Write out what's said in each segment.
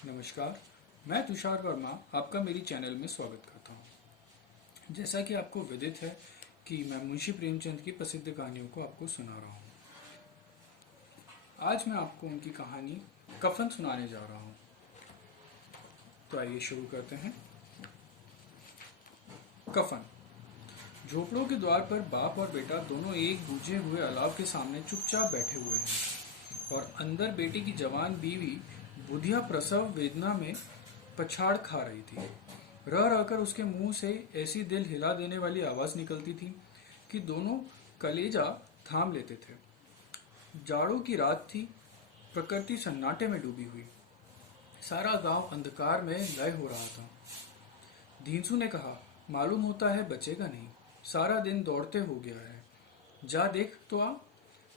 नमस्कार। मैं तुषार वर्मा आपका मेरी चैनल में स्वागत करता हूँ। जैसा कि आपको विदित है कि मैं मुंशी प्रेमचंद की प्रसिद्ध कहानियों को आपको सुना रहा हूँ। आज मैं आपको उनकी कहानी कफन सुनाने जा रहा हूँ। तो आइए शुरू करते हैं। कफन। झोपड़ों के द्वार पर बाप और बेटा दोनों एक बुझे हुए अलाव के सामने चुपचाप बैठे हुए हैं और अंदर बेटी की जवान बीवी बुधिया प्रसव वेदना में पछाड़ खा रही थी। रह रहकर उसके मुंह से ऐसी दिल हिला देने वाली आवाज निकलती थी कि दोनों कलेजा थाम लेते थे। जाड़ों की रात थी। प्रकृति सन्नाटे में डूबी हुई। सारा गांव अंधकार में लय हो रहा था। धींसू ने कहा, मालूम होता है बचेगा नहीं, सारा दिन दौड़ते हो गया है, जा देख तो आ।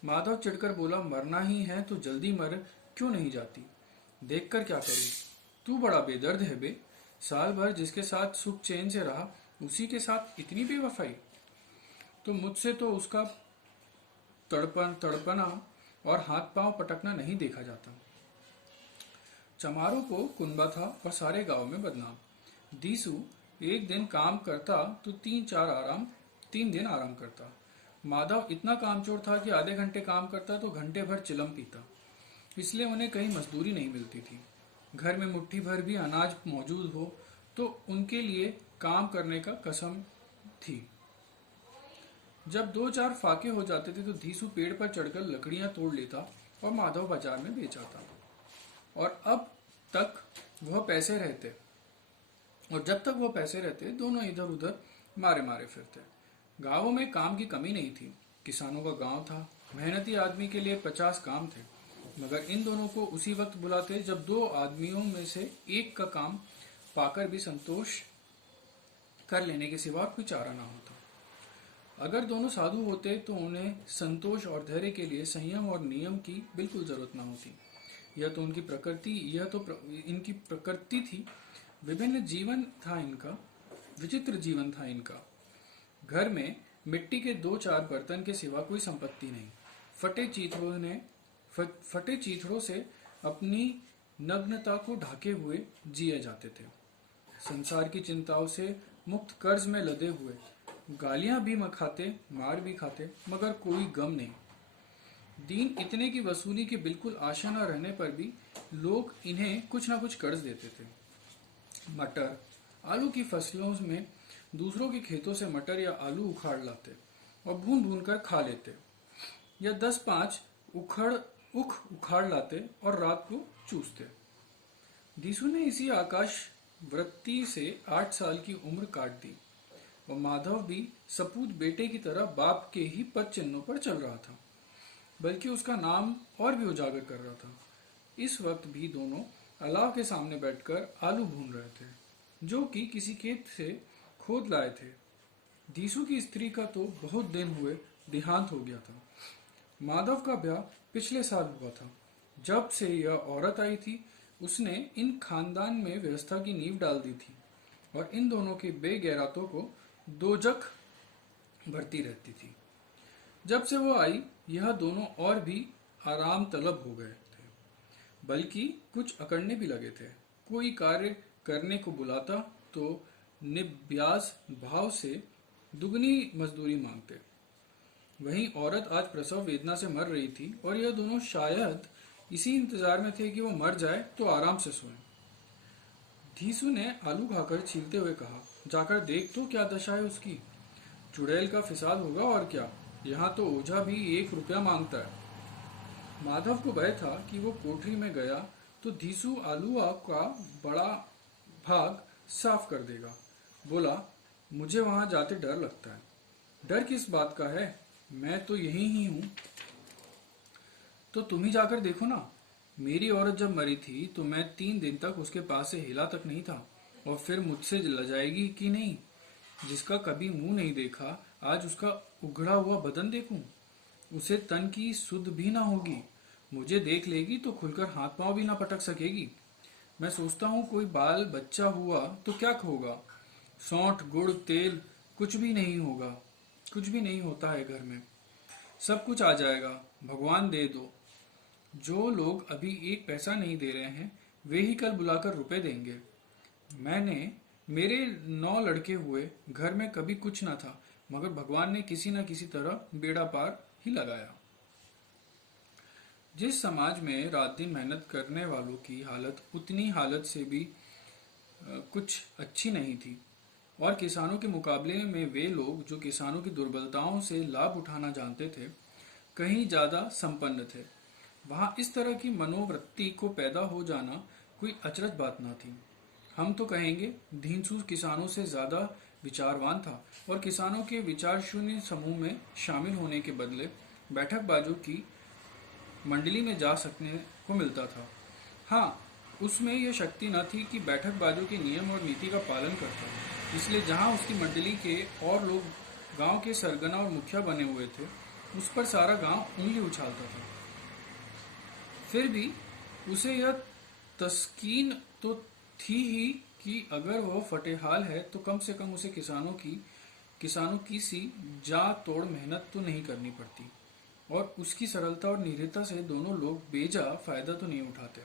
माधव चिढ़कर बोला, मरना ही है तो जल्दी मर, क्यों नहीं जाती? देखकर क्या करूं? तू बड़ा बेदर्द है बे। साल भर जिसके साथ सुख चैन से रहा, उसी के साथ इतनी बेवफाई। तो मुझसे तो उसका तड़पना और हाथ पांव पटकना नहीं देखा जाता। चमारों को कुनबा था और सारे गांव में बदनाम। दीसू एक दिन काम करता तो 3 दिन आराम करता। माधव इतना कामचोर था कि आधे घंटे काम करता तो घंटे भर चिलम पीता। इसलिए उन्हें कहीं मजदूरी नहीं मिलती थी। घर में मुट्ठी भर भी अनाज मौजूद हो तो उनके लिए काम करने का कसम थी। जब 2-4 फाके हो जाते थे तो धीसू पेड़ पर चढ़कर लकड़ियां तोड़ लेता और माधव बाजार में बेच आता। और अब तक वह पैसे रहते और जब तक वह पैसे रहते दोनों इधर उधर मारे मारे फिरते। गांवों में काम की कमी नहीं थी। किसानों का गांव था। मेहनती आदमी के लिए 50 काम थे, मगर इन दोनों को उसी वक्त बुलाते जब 2 आदमियों में से एक का काम पाकर भी संतोष कर लेने के सिवा कोई चारा ना होता। अगर दोनों साधु होते तो उन्हें संतोष और धैर्य के लिए संयम और नियम की बिल्कुल जरूरत ना होती। यह तो इनकी प्रकृति थी। विभिन्न जीवन था इनका, विचित्र जीवन था इनका। घर में मिट्टी के 2-4 बर्तन के सिवा कोई संपत्ति नहीं। फटे चीथड़ों से अपनी नग्नता को ढाके हुए जिए जाते थे। संसार की चिंताओं से मुक्त, कर्ज में लदे हुए, गालियां भी खाते, मार भी खाते, मगर कोई गम नहीं। दीन इतने की वसूली की बिल्कुल आशा न रहने पर भी लोग इन्हें कुछ ना कुछ कर्ज देते थे। मटर, आलू की फसलों में दूसरों के खेतों से मटर या आलू उखाड़ लाते और भून भून कर खा लेते, या 10-5 उखाड़ लाते और रात को चूसते। दीसू ने इसी आकाश वृत्ति से 8 साल की उम्र काट दी और माधव भी सपूत बेटे की तरह बाप के ही पद चिन्हों पर चल रहा था, बल्कि उसका नाम और भी उजागर कर रहा था। इस वक्त भी दोनों अलाव के सामने बैठकर आलू भून रहे थे, जो कि किसी खेत से खोद लाए थे। दीसू की स्त्री का तो बहुत दिन हुए देहांत हो गया था। माधव का ब्याह पिछले साल हुआ था। जब से यह औरत आई थी, उसने इन खानदान में व्यवस्था की नींव डाल दी थी और इन दोनों के बेगैरतों को दोजख भरती रहती थी। जब से वो आई, यह दोनों और भी आराम तलब हो गए थे, बल्कि कुछ अकड़ने भी लगे थे। कोई कार्य करने को बुलाता तो निब्याज भाव से दुगनी मजदूरी मांगते। वहीं औरत आज प्रसव वेदना से मर रही थी और यह दोनों शायद इसी इंतजार में थे कि वो मर जाए तो आराम से सोएं। धीसू ने आलू खाकर छीलते हुए कहा, जाकर देख तो क्या दशा है उसकी। चुड़ैल का फिसाद होगा और क्या। यहाँ तो ओझा भी 1 रुपया मांगता है। माधव को भय था कि वो कोठरी में गया तो धीसू आलू का बड़ा भाग साफ कर देगा। बोला, मुझे वहां जाते डर लगता है। डर किस बात का है, मैं तो यही ही हूं। तो तुम ही जाकर देखो ना। मेरी औरत जब मरी थी तो मैं 3 दिन तक उसके पास से हिला तक नहीं था, और फिर मुझसे लजाएगी कि नहीं। जिसका कभी मुंह नहीं देखा, आज उसका उघड़ा हुआ बदन देखूं। उसे तन की सुध भी ना होगी। मुझे देख लेगी तो खुलकर हाथ पांव भी ना पटक सकेगी। मैं सोचता हूँ कोई बाल बच्चा हुआ तो क्या होगा। सौंठ, गुड़, तेल कुछ भी नहीं होगा। कुछ भी नहीं होता है घर में। सब कुछ आ जाएगा, भगवान दे दो। जो लोग अभी 1 पैसा नहीं दे रहे हैं, वे ही कल बुलाकर रुपए देंगे। मैंने मेरे 9 लड़के हुए, घर में कभी कुछ न था, मगर भगवान ने किसी न किसी तरह बेड़ा पार ही लगाया। जिस समाज में रात दिन मेहनत करने वालों की हालत उतनी हालत से भी कुछ अच्छी नहीं थी, और किसानों के मुकाबले में वे लोग जो किसानों की दुर्बलताओं से लाभ उठाना जानते थे, कहीं ज्यादा संपन्न थे, वहां इस तरह की मनोवृत्ति को पैदा हो जाना कोई अचरज बात न थी। हम तो कहेंगे दीनसू किसानों से ज्यादा विचारवान था, और किसानों के विचार शून्य समूह में शामिल होने के बदले बैठकबाजों की मंडली में जा सकने को मिलता था। हाँ, उसमें यह शक्ति न थी कि बैठकबाजों के नियम और नीति का पालन करता, इसलिए जहाँ उसकी मंडली के और लोग गांव के सरगना और मुखिया बने हुए थे, उस पर सारा गांव उंगली उछालता था। फिर भी उसे यह तस्कीन तो थी ही कि अगर वह फटेहाल है तो कम से कम उसे किसानों की सी जा तोड़ मेहनत तो नहीं करनी पड़ती, और उसकी सरलता और निरता से दोनों लोग बेजा फायदा तो नहीं उठाते।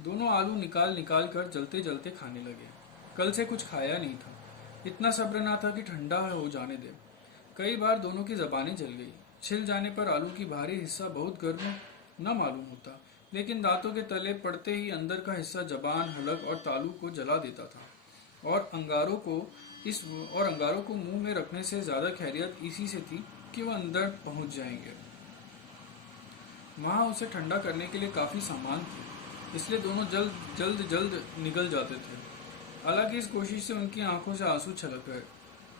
दोनों आलू निकाल निकाल कर जलते जलते खाने लगे। कल से कुछ खाया नहीं था, इतना सब्र ना था कि ठंडा हो जाने दे। कई बार दोनों की जबानें जल गई। छिल जाने पर आलू की भारी हिस्सा बहुत गर्म न मालूम होता, लेकिन दांतों के तले पड़ते ही अंदर का हिस्सा जबान, हलक और तालू को जला देता था, और अंगारों को मुंह में रखने से ज्यादा खैरियत इसी से थी कि वह अंदर पहुंच जाएंगे। वहां उसे ठंडा करने के लिए काफी सामान थे, इसलिए दोनों जल्द जल्द निकल जाते थे। हालांकि इस कोशिश से उनकी आंखों से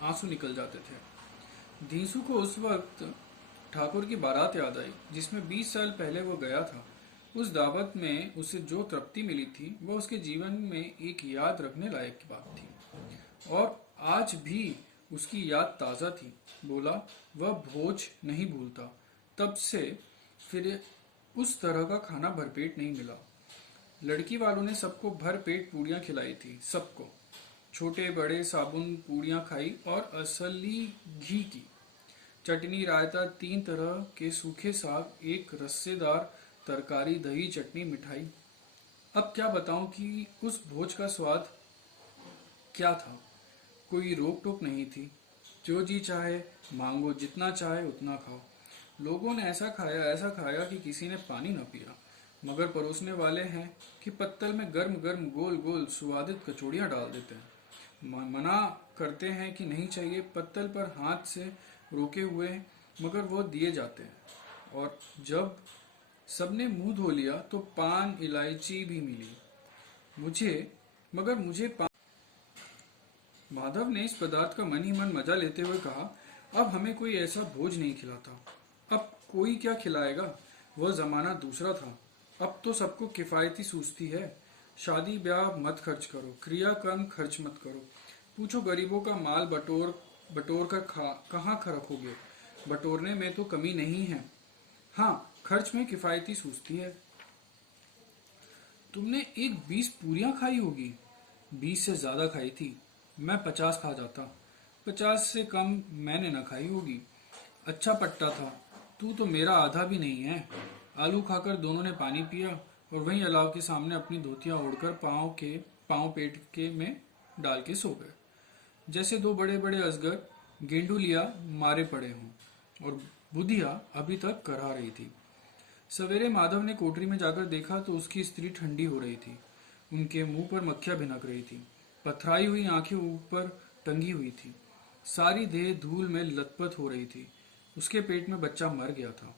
आंसू निकल जाते थे। धीसू को उस वक्त ठाकुर की बारात याद आई, जिसमें 20 साल पहले वो गया था। उस दावत में उसे जो तृप्ति मिली थी, वह उसके जीवन में एक याद रखने लायक की बात थी, और आज भी उसकी याद ताज़ा थी। बोला, वह भोज नहीं भूलता। तब से फिर उस तरह का खाना भरपेट नहीं मिला। लड़की वालों ने सबको भरपेट पूड़ियाँ खिलाई थी, सबको छोटे बड़े साबुन पूड़ियाँ खाई, और असली घी की चटनी, रायता, 3 तरह के सूखे साग, एक रस्सेदार तरकारी, दही, चटनी, मिठाई। अब क्या बताऊं कि उस भोज का स्वाद क्या था। कोई रोक टोक नहीं थी, जो जी चाहे मांगो, जितना चाहे उतना खाओ। लोगों ने ऐसा खाया कि किसी ने पानी न पिया, मगर परोसने वाले हैं कि पत्तल में गर्म गर्म गोल गोल सुवादित कचौड़ियाँ डाल देते हैं। मना करते हैं कि नहीं चाहिए, पत्तल पर हाथ से रोके हुए, मगर वो दिए जाते हैं। और जब सबने मुंह धो लिया तो पान इलायची भी मिली मुझे पान। माधव ने इस पदार्थ का मन ही मन मजा लेते हुए कहा, अब हमें कोई ऐसा भोज नहीं खिलाता। अब कोई क्या खिलाएगा, वह जमाना दूसरा था। अब तो सबको किफायती सूझती है। शादी ब्याह मत खर्च करो, क्रियाक्रम खर्च मत करो। पूछो गरीबों का माल बटोर कर कहाँ रखोगे। बटोरने में तो कमी नहीं है, हाँ खर्च में किफायती सूझती है। तुमने एक 20 पूरियां खाई होगी। 20 से ज्यादा खाई थी, मैं 50 खा जाता। 50 से कम मैंने न खाई होगी। अच्छा पट्टा था, तू तो मेरा आधा भी नहीं है। आलू खाकर दोनों ने पानी पिया, और वहीं अलाव के सामने अपनी धोतियां ओढ़कर पांव पेट के में डाल के सो गए, जैसे 2 बड़े बड़े अजगर गेंडुलिया मारे पड़े हों। और बुधिया अभी तक करहा रही थी। सवेरे माधव ने कोठरी में जाकर देखा तो उसकी स्त्री ठंडी हो रही थी। उनके मुंह पर मक्खियां भिनक रही थी, पथराई हुई आंखें ऊपर टंगी हुई थी, सारी देह धूल में लथपथ हो रही थी। उसके पेट में बच्चा मर गया था।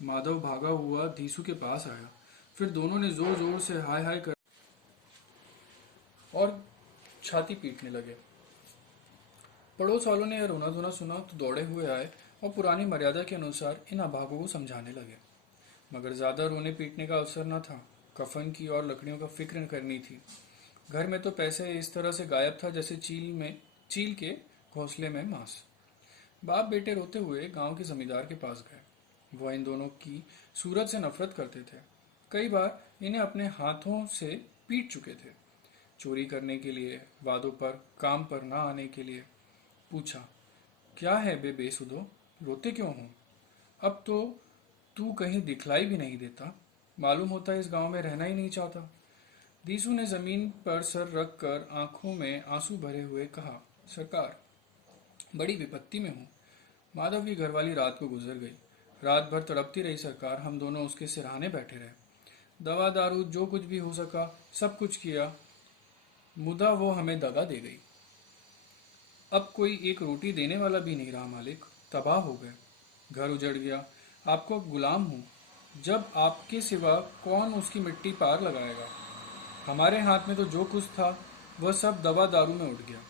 माधव भागा हुआ धीसू के पास आया, फिर दोनों ने जोर जोर से हाय हाय कर और छाती पीटने लगे। पड़ोस वालों ने यह रोना धोना सुना तो दौड़े हुए आए और पुरानी मर्यादा के अनुसार इन अभागों को समझाने लगे, मगर ज्यादा रोने पीटने का अवसर न था। कफन की और लकड़ियों का फिक्र करनी थी। घर में तो पैसे इस तरह से गायब था जैसे चील के घोंसले में मांस। बाप बेटे रोते हुए गांव के जमींदार के पास गए। वह इन दोनों की सूरत से नफरत करते थे। कई बार इन्हें अपने हाथों से पीट चुके थे। चोरी करने के लिए, वादों पर, काम पर ना आने के लिए। पूछा, क्या है बे बेसुधो, रोते क्यों हो? अब तो तू कहीं दिखलाई भी नहीं देता। मालूम होता है इस गांव में रहना ही नहीं चाहता। दीसू ने जमीन पर सर रखकर आंखों में आंसू भरे हुए कहा, सरकार, बड़ी विपत्ति में हूँ। माधव की घरवाली रात को गुजर गई। रात भर तड़पती रही सरकार। हम दोनों उसके सिरहाने बैठे रहे। दवा दारू जो कुछ भी हो सका सब कुछ किया, मुदा वो हमें दगा दे गई। अब कोई एक रोटी देने वाला भी नहीं रहा मालिक। तबाह हो गए, घर उजड़ गया। आपको गुलाम हूँ। जब आपके सिवा कौन उसकी मिट्टी पार लगाएगा। हमारे हाथ में तो जो कुछ था वह सब दवा दारू में उठ गया।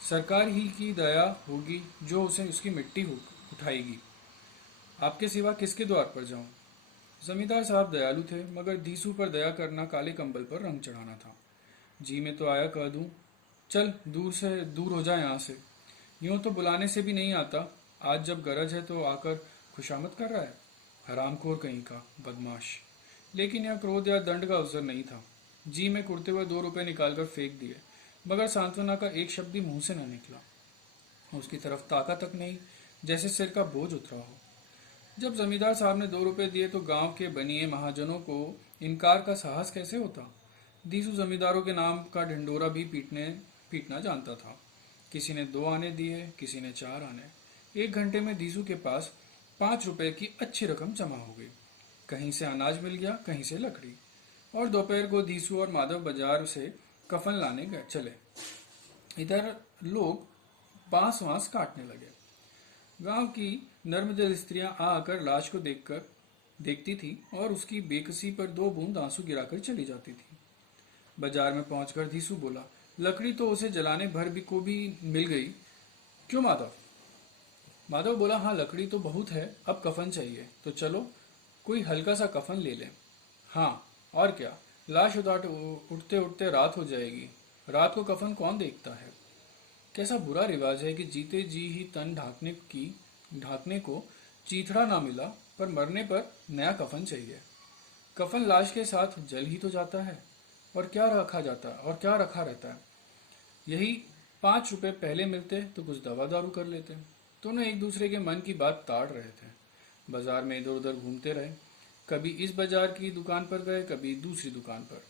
सरकार ही की दया होगी जो उसे उसकी मिट्टी उठाएगी। आपके सिवा किसके द्वार पर जाऊं। जमींदार साहब दयालु थे, मगर दीसू पर दया करना काले कंबल पर रंग चढ़ाना था। जी में तो आया कह दूं, चल दूर से दूर हो जाए यहाँ से। यूं तो बुलाने से भी नहीं आता, आज जब गरज है तो आकर खुशामद कर रहा है। हरामखोर कहीं का बदमाश। लेकिन यह क्रोध या दंड का अवसर नहीं था। जी में कुड़ते हुए 2 रुपए निकालकर फेंक दिए, मगर सांत्वना का एक शब्द भी मुंह से न निकला। उसकी तरफ ताका तक नहीं, जैसे सिर का बोझ उतरा हो। जब जमींदार साहब ने 2 रुपए दिए तो गांव के बनिए महाजनों को इनकार का साहस कैसे होता। दीसू जमींदारों के नाम का ढिंडोरा भी पीटना जानता था। किसी ने 2 आने दिए, किसी ने 4 आने। 1 घंटे में दीसू के पास 5 रुपए की अच्छी रकम जमा हो गई। कहीं से अनाज मिल गया, कहीं से लकड़ी। और दोपहर को दीसू और माधव बाजार से कफन लाने गए चले। इधर लोग बांस वांस काटने लगे। गांव की नर्मदिल स्त्रियां आकर लाश को देखती थी और उसकी बेकसी पर 2 बूंद आंसू गिराकर चली जाती थी। बाजार में पहुंचकर धीसू बोला, लकड़ी तो उसे जलाने भर भी को भी मिल गई, क्यों माधव। माधव बोला, हाँ लकड़ी तो बहुत है, अब कफन चाहिए तो चलो कोई हल्का सा कफन ले लें। हाँ और क्या, लाश उठते उठते रात हो जाएगी। रात को कफन कौन देखता है। कैसा बुरा रिवाज है कि जीते जी ही तन ढांकने को चीथड़ा ना मिला, पर मरने पर नया कफन चाहिए। कफन लाश के साथ जल ही तो जाता है, और क्या रखा रहता है। यही 5 रुपए पहले मिलते तो कुछ दवा दारू कर लेते। दोनों एक दूसरे के मन की बात ताड़ रहे थे। बाजार में इधर उधर घूमते रहे। कभी इस बाजार की दुकान पर गए, कभी दूसरी दुकान पर।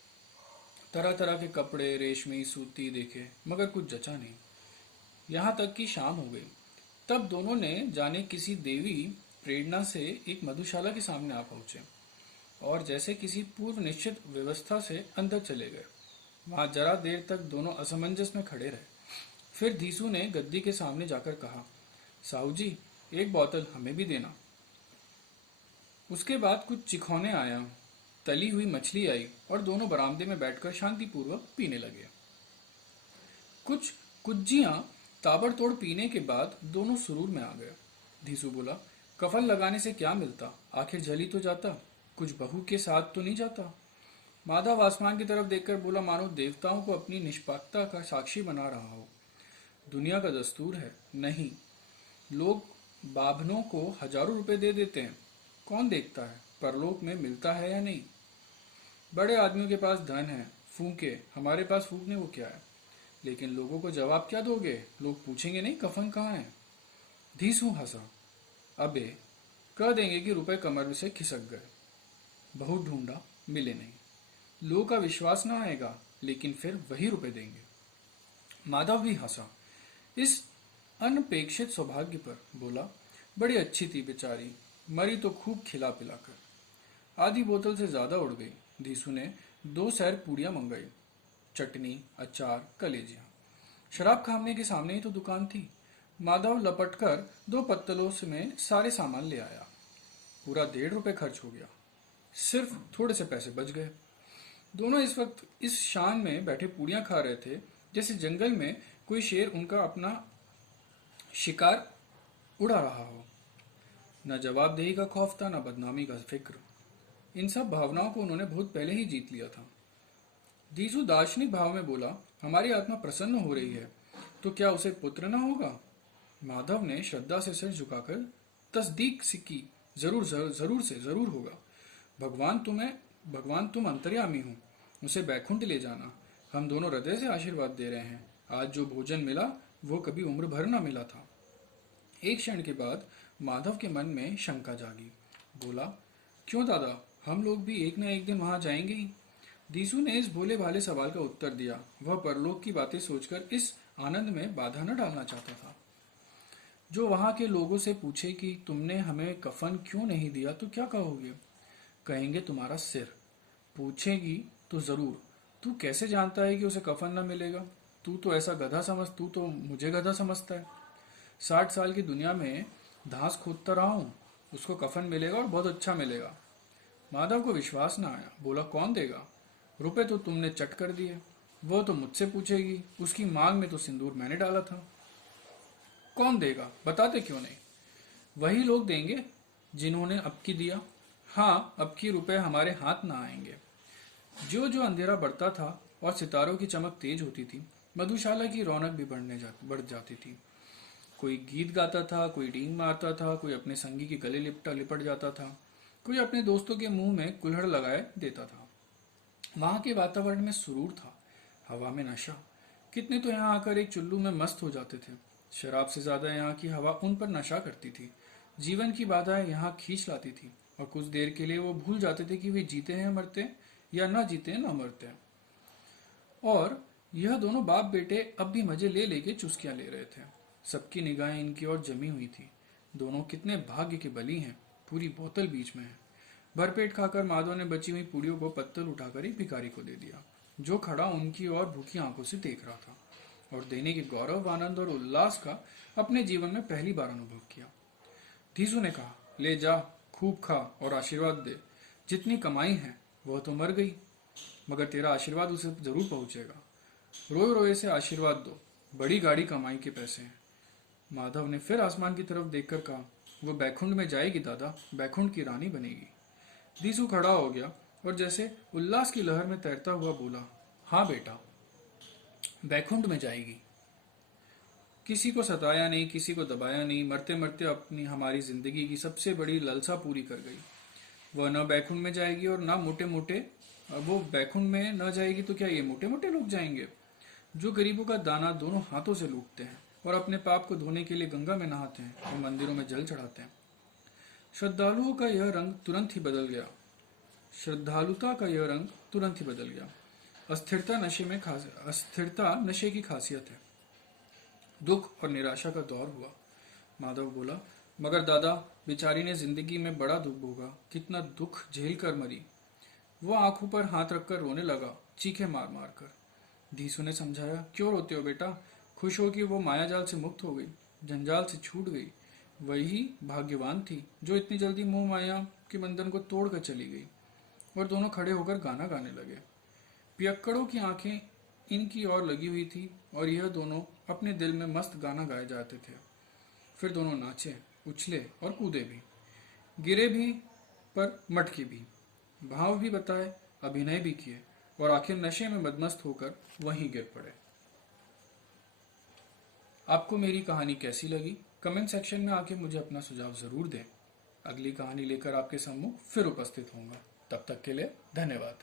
तरह तरह के कपड़े, रेशमी, सूती देखे, मगर कुछ जचा नहीं। यहाँ तक कि शाम हो गई। तब दोनों ने जाने किसी देवी प्रेरणा से एक मधुशाला के सामने आ पहुंचे और जैसे किसी पूर्व निश्चित व्यवस्था से अंदर चले गए। वहां जरा देर तक दोनों असमंजस में खड़े रहे। फिर धीसू ने गद्दी के सामने जाकर कहा, साहू जी, एक बोतल हमें भी देना। उसके बाद कुछ चिखौने आया, तली हुई मछली आई और दोनों बरामदे में बैठकर शांतिपूर्वक पीने लगे। कुछ कुज्जियां ताबड़तोड़ पीने के बाद दोनों सुरूर में आ गए। धीसू बोला, कफन लगाने से क्या मिलता, आखिर जल ही तो जाता, कुछ बहू के साथ तो नहीं जाता। माधव आसमान की तरफ देखकर बोला, मानो देवताओं को अपनी निष्पापता का साक्षी बना रहा हो। दुनिया का दस्तूर है। नहीं, लोग बाभनों को हजारों रुपए दे देते हैं, कौन देखता है परलोक में मिलता है या नहीं। बड़े आदमियों के पास धन है, फूके, हमारे पास फूकने को क्या है। लेकिन लोगों को जवाब क्या दोगे, लोग पूछेंगे नहीं कफन कहाँ है। धीसू हंसा, अबे कह देंगे कि रुपए कमर से खिसक गए, बहुत ढूंढा मिले नहीं। लोगों का विश्वास ना आएगा, लेकिन फिर वही रुपए देंगे। माधव भी हंसा इस अनपेक्षित सौभाग्य पर। बोला, बड़ी अच्छी थी बेचारी, मरी तो खूब खिला पिलाकर। आधी बोतल से ज्यादा उड़ गई। धीसू ने 2 सैर पूड़ियां मंगाई, चटनी, अचार, कलेजियां। शराब खाने के सामने ही तो दुकान थी। माधव लपटकर 2 पत्तलों में सारे सामान ले आया। पूरा 1.5 रुपए खर्च हो गया, सिर्फ थोड़े से पैसे बच गए। दोनों इस वक्त इस शान में बैठे पूड़ियां खा रहे थे जैसे जंगल में कोई शेर उनका अपना शिकार उड़ा रहा हो। न जवाबदेही का खौफ था, न बदनामी का फिक्र। इन सब भावनाओं को उन्होंने बहुत पहले ही जीत लिया था। दीसू दार्शनिक भाव में बोला, हमारी आत्मा प्रसन्न हो रही है तो क्या उसे पुत्र न होगा। माधव ने श्रद्धा से सिर झुकाकर तस्दीक सी की, जरूर होगा। भगवान तुम अंतर्यामी हो, उसे बैकुंठ ले जाना। हम दोनों हृदय से आशीर्वाद दे रहे हैं। आज जो भोजन मिला वो कभी उम्र भर न मिला था। एक क्षण के बाद माधव के मन में शंका जागी। बोला, क्यों दादा, हम लोग भी एक न एक दिन वहां जाएंगे ही। दीसू ने इस भोले भाले सवाल का उत्तर दिया। वह परलोक की बातें सोचकर इस आनंद में बाधा न डालना चाहता था। जो वहां के लोगों से पूछे कि तुमने हमें कफन क्यों नहीं दिया तो क्या कहोगे? कहेंगे तुम्हारा सिर। पूछेगी तो जरूर, तू कैसे जानता है कि उसे कफन न मिलेगा? तू तो मुझे गधा समझता है। 60 साल की दुनिया में घास खोदता रहा हूं, उसको कफन मिलेगा और बहुत अच्छा मिलेगा। माधव को विश्वास न आया। बोला, कौन देगा? रुपए तो तुमने चट कर दिए। वो तो मुझसे पूछेगी, उसकी मांग में तो सिंदूर मैंने डाला था। कौन देगा? बताते क्यों नहीं? वही लोग देंगे जिन्होंने अब की दिया। हाँ, अब की रुपए हमारे हाथ ना आएंगे। जो जो अंधेरा बढ़ता था और सितारों की चमक तेज होती थी, मधुशाला की रौनक भी बढ़ जाती थी। कोई गीत गाता था, कोई डींग मारता था, कोई अपने संगी के गले लिपट जाता था, कोई अपने दोस्तों के मुंह में कुल्हड़ लगाए देता था। वहां के वातावरण में सुरूर था, हवा में नशा। कितने तो यहाँ आकर एक चुल्लू में मस्त हो जाते थे। शराब से ज्यादा यहाँ की हवा उन पर नशा करती थी। जीवन की बाधाएं यहाँ खींच लाती थी और कुछ देर के लिए वो भूल जाते थे कि वे जीते हैं मरते या ना जीते हैं ना मरते। और यह दोनों बाप बेटे अब भी मजे ले लेके चुस्कियां ले रहे थे। सबकी निगाहें इनकी ओर जमी हुई थी। दोनों कितने भाग्य के बली हैं। पूरी बोतल बीच में है। भरपेट खाकर माधव ने बची हुई पूड़ियों को पत्तल उठाकर एक भिखारी को दे दिया, जो खड़ा उनकी ओर भूखी आंखों से देख रहा था और देने के गौरव, आनंद और उल्लास का अपने जीवन में पहली बार अनुभव किया। धीसू ने कहा, ले जा, खूब खा और आशीर्वाद दे। जितनी कमाई है वह तो मर गई, मगर तेरा आशीर्वाद उसे जरूर पहुंचेगा। रोए रोए से आशीर्वाद दो, बड़ी गाड़ी कमाई के पैसे हैं। माधव ने फिर आसमान की तरफ देखकर कहा, वो बैकुंठ में जाएगी दादा, बैकुंठ की रानी बनेगी। दीसू खड़ा हो गया और जैसे उल्लास की लहर में तैरता हुआ बोला, हाँ बेटा, बैकुंठ में जाएगी। किसी को सताया नहीं, किसी को दबाया नहीं, मरते मरते अपनी हमारी जिंदगी की सबसे बड़ी ललसा पूरी कर गई। वह न बैकुंठ में जाएगी और न मोटे मोटे, वो बैकुंठ में न जाएगी तो क्या ये मोटे मोटे लोग जाएंगे, जो गरीबों का दाना दोनों हाथों से लूटते हैं और अपने पाप को धोने के लिए गंगा में नहाते हैं और मंदिरों में जल चढ़ाते हैं। श्रद्धालुओं का यह रंग तुरंत ही बदल गया। श्रद्धालुता का यह रंग तुरंत ही बदल गया। अस्थिरता नशे की खासियत है। दुख और निराशा का दौर हुआ। माधव बोला, मगर दादा, बेचारी ने जिंदगी में बड़ा दुख भोगा, कितना दुख झेल कर मरी। वो आंखों पर हाथ रखकर रोने लगा, चीखे मार मार कर। धीसू ने समझाया, क्यों रोते हो बेटा? खुश हो कि वो मायाजाल से मुक्त हो गई, जंजाल से छूट गई। वही भाग्यवान थी जो इतनी जल्दी मोह माया के बंधन को तोड़कर चली गई। और दोनों खड़े होकर गाना गाने लगे। पियक्कड़ों की आंखें इनकी ओर लगी हुई थी और यह दोनों अपने दिल में मस्त गाना गाए जाते थे। फिर दोनों नाचे, उछले और कूदे भी, गिरे भी पर मटके भी, भाव भी बताए, अभिनय भी किए और आखिर नशे में मदमस्त होकर वहीं गिर पड़े। आपको मेरी कहानी कैसी लगी? कमेंट सेक्शन में आके मुझे अपना सुझाव जरूर दें। अगली कहानी लेकर आपके सम्मुख फिर उपस्थित होऊंगा। तब तक के लिए धन्यवाद।